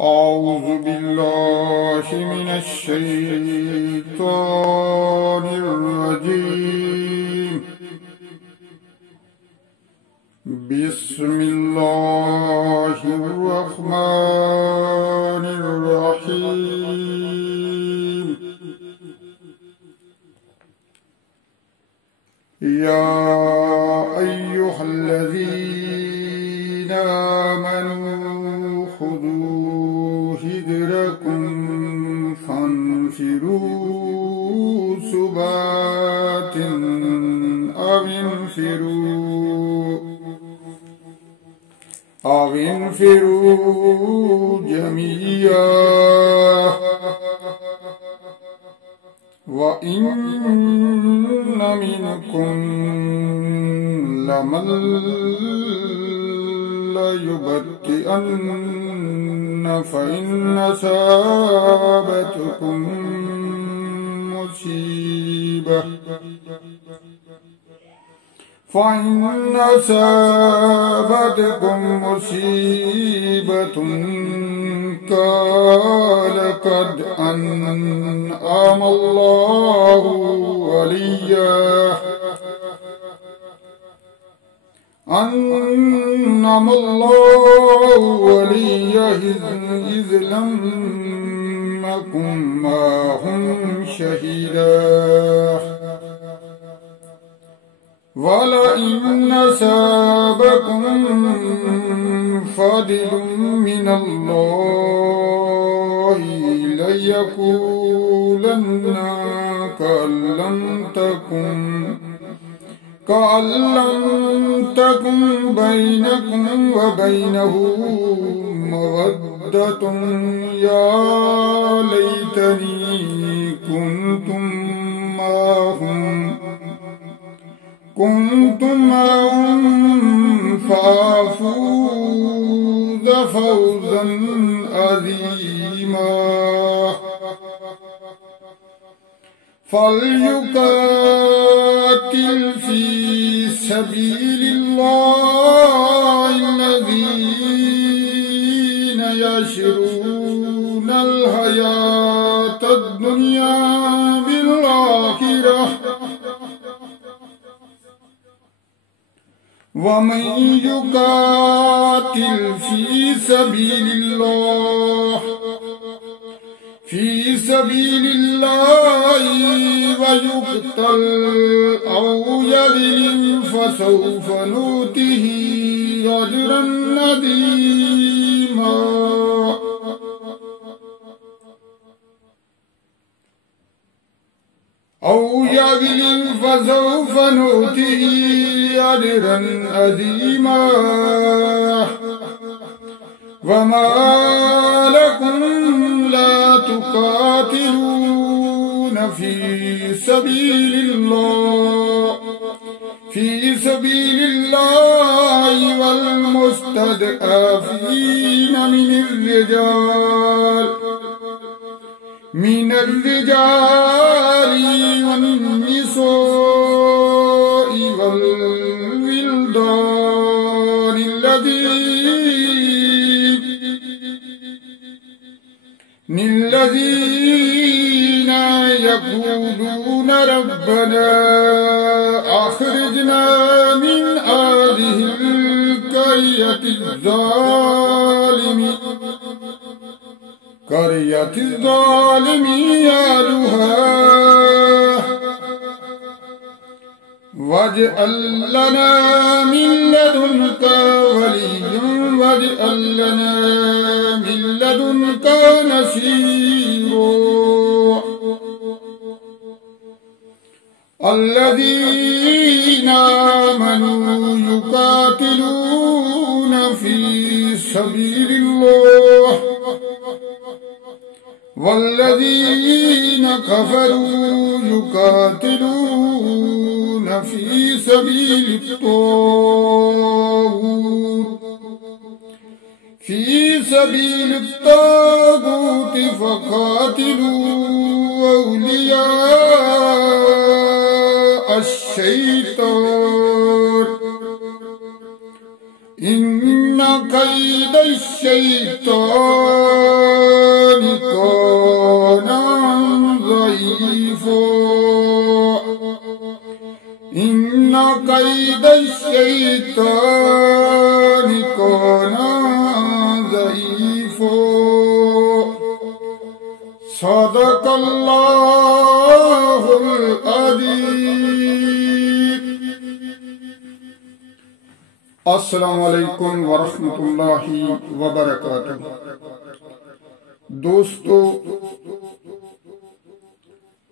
أعوذ بالله من الشيطان الرجيم. بسم الله الرحمن الرحيم. يا أيها الذين آمنوا خذوا هجركم فانفروا ثبات أو انفروا جميعا وإن منكم لمن ليبطئن فإن أصابتكم مصيبة قال قد أنعم الله وليه إذ لم يكن معهم شهيدا ولئن أصابكم فضل من الله ليقولن كأن لم تكن بينكم وبينه مودة يا ليتني كنت معهم فأفوز فوزا عظيما. فليقاتل في سبيل الله الذين يشرون الحياة الدنيا بالآخرة ومن يقاتل في سبيل الله ويقتل أو يغلب فسوف نؤتيه أجرا عظيما. وما لكم لا تقاتلون في سبيل الله والمستضعفين من الرجال والنساء والولدان الذين يقولون ربنا أخرجنا من هذه القرية الظالم أهلها واجعل لنا من لدنك وليا واجعل لنا من لدنك نصيرا. الذين آمنوا يقاتلون في سبيل الله والذين كفروا يقاتلون في سبيل الطاغوت فقاتلوا أولياء الشيطان إن كيد الشيطان सदकल्लाहुल अज़ीम। अस्सलामु अलैकुम वरहमतुल्लाहि वबरकातुहू। दोस्तों,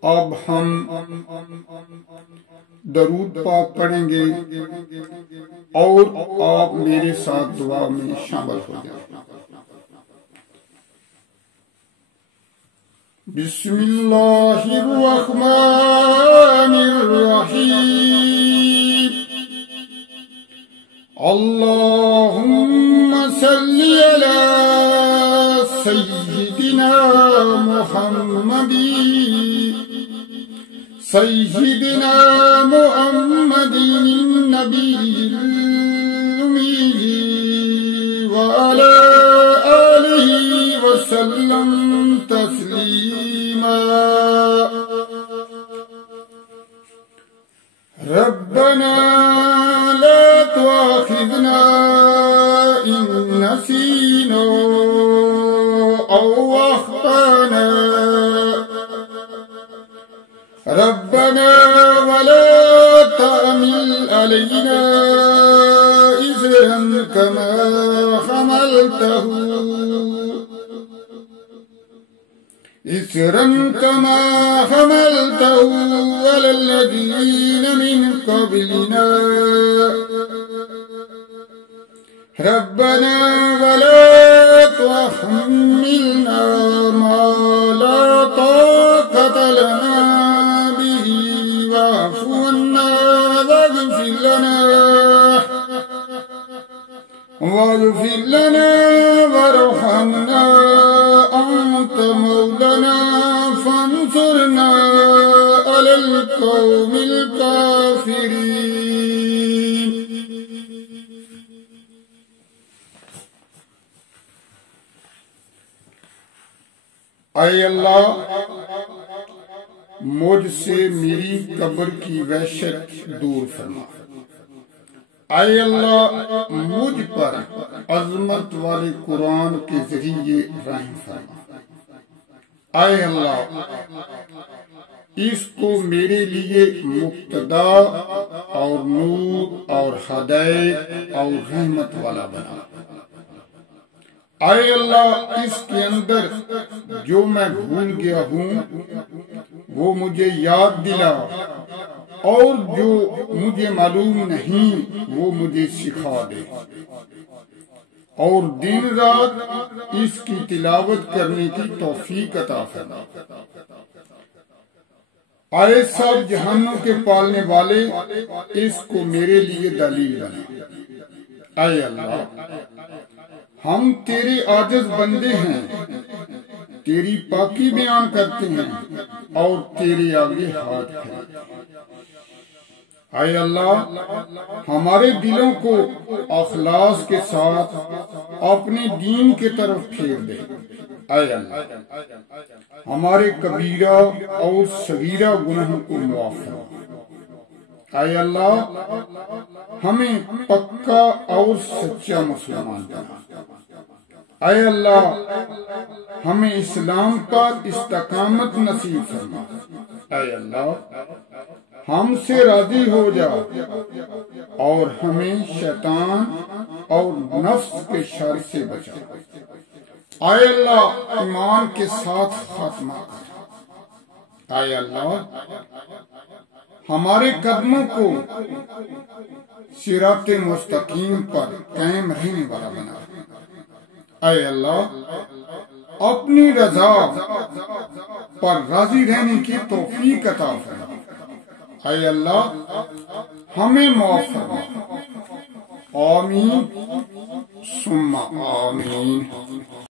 अब हम दरूद पाक पढ़ेंगे और आप मेरे साथ दुआ में शामिल हो जाए। बिस्मिल्लाहिर्रहमानिर्रहीम। अल्लाहुम्मा सल्ली अला सय्यिदिना मुहम्मदिन नबील उम्मी व अला आलिहि व सल्लम तस्लीमा। रब्बना ला तुआखिज़ना इन नसीना औ अख़्ताना। रब्बना वला तहमिल अलैना इज़रन कमा हमलतहु अलल्लज़ीना मिन क़ब्लिना। रब्बना वला तुहम्मिलना मा ला ताक़त लना बिही वाफ़ु अन्ना वाग़फ़िर लना वरहमना अंत मौलाना फंसुरना अलल कौमिल काफिरीन। ऐ अल्लाह, मुझसे मेरी कब्र की वहशत दूर फरमा। ऐ अल्लाह, मुझ पर अजमत वाले कुरान के जरिए रहम फरमा। ऐ अल्लाह, इसको मेरे लिए मुक्तदा और नूर और हदायत और रहमत वाला बना। ऐ अल्लाह, इसके अंदर जो मैं भूल गया हूँ वो मुझे याद दिला, और जो मुझे मालूम नहीं वो मुझे सिखा दे, और दिन रात इसकी तिलावत करने की तौफीक अता फरमा। आए सब जहानों के पालने वाले, इसको मेरे लिए दलील बना। ऐ अल्लाह, हम तेरे आजिज़ बंदे हैं, तेरी पाकी बयान करते हैं और तेरे आगे हाथ है। ऐ अल्लाह, हमारे दिलों को अखलास के साथ अपने दीन के तरफ फेर दे। ऐ अल्लाह, हमारे कबीरा और सगीरा गुनाहों को मुआफ़ फरमा। ऐ अल्लाह, हमें पक्का और सच्चा मुसलमान बना। ऐ अल्लाह, हमें इस्लाम पर इस्तकामत नसीब फरमा। ऐ अल्लाह, हमसे राजी हो जा और हमें शैतान और नफ्स के शर से बचा। ऐ अल्लाह, ईमान के साथ खात्मा कर। ऐ अल्लाह, हमारे कदमों को सिराते मुस्तकीम पर कायम रहने वाला बना। ऐ अल्लाह, अपनी रजा पर राजी रहने की तौफीक अता फरमा। ऐ अल्लाह, हमें माफ फरमा। आमीन सुम्मा आमीन।